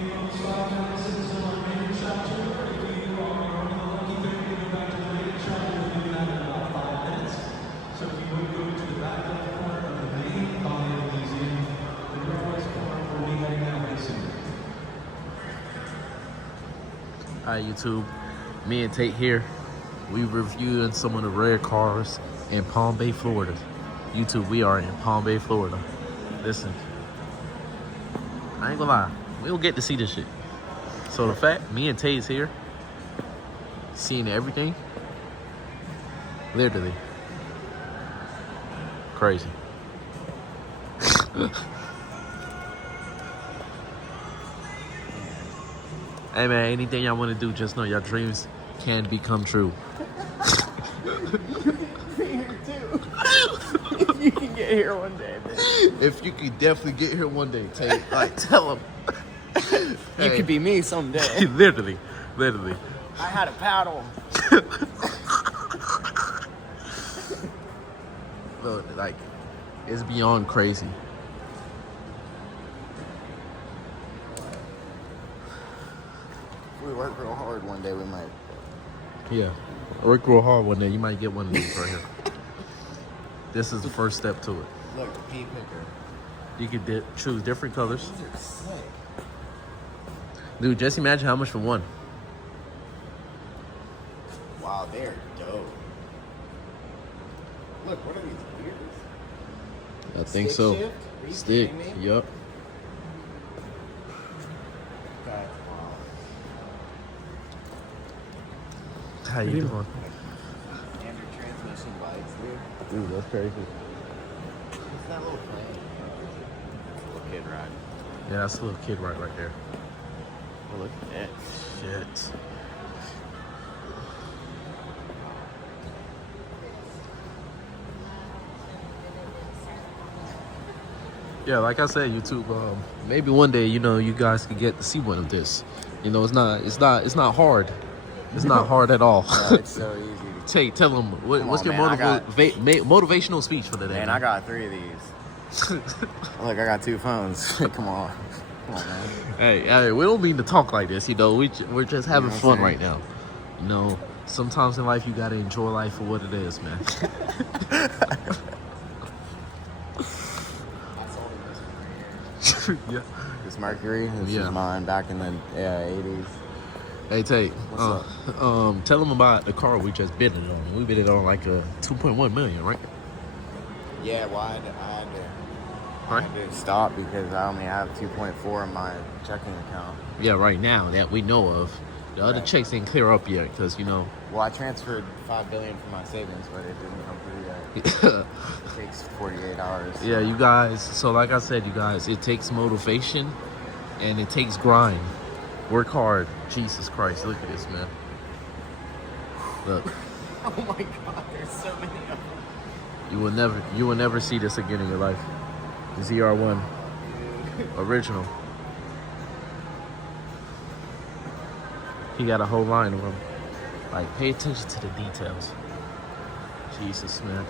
Hi YouTube, me and Tate here. We reviewing some of the rare cars in Palm Bay, Florida. YouTube, we are in Palm Bay, Florida. Listen, I ain't gonna lie, we don't get to see this shit. So the fact me and Tate's here, seeing everything, literally crazy. Hey man, anything y'all want to do, just know your dreams can become true. Here too. If you can get here one day, man. If you could definitely get here one day, Tate, like tell him. You could be me someday. Literally. I had a paddle. Look, like, it's beyond crazy. If we work real hard one day, we might. Yeah. Work real hard one day, you might get one of these right here. This is the first step to it. Look, the pea picker. You could choose different colors. These are sick. Dude, just imagine how much for one. Wow, they're dope. Look, what are these gears? I think Stick so. shift? Are you Stick, kidding me? yup. That's wild. How you doing? Standard transmission bikes, dude. Dude, that's crazy. What's that little plane? That's a little kid ride. Yeah, that's a little kid right there. Oh, look at that. Shit. Yeah, like I said, YouTube. Maybe one day, you guys could get to see one of this. It's not hard. It's not hard at all. Oh, it's so easy. Tate, tell them what's your man, motivational speech for the day. Man, I got 3 of these. Look, I got 2 phones. Come on, man. Hey, we don't mean to talk like this. We're just having fun right now. Sometimes in life you gotta enjoy life for what it is, man. Yeah. This Mercury, this is mine back in the 80s. Hey Tate, What's up? tell them about the car we just bid it on. We bid it on like a 2.1 million, right? Yeah, well, I had to stop because I only have 2.4 in my checking account. Yeah, right now that we know of. The other Right. checks ain't clear up yet because Well, I transferred $5 billion from my savings, but it didn't come through yet. It takes 48 hours. Yeah, you guys. So like I said, you guys, it takes motivation and it takes grind. Work hard. Jesus Christ, look at this, man. Look, Oh my God, there's so many of them. you will never see this again in your life. The ZR1 original. He got a whole line of them. Like, pay attention to the details. Jesus, man.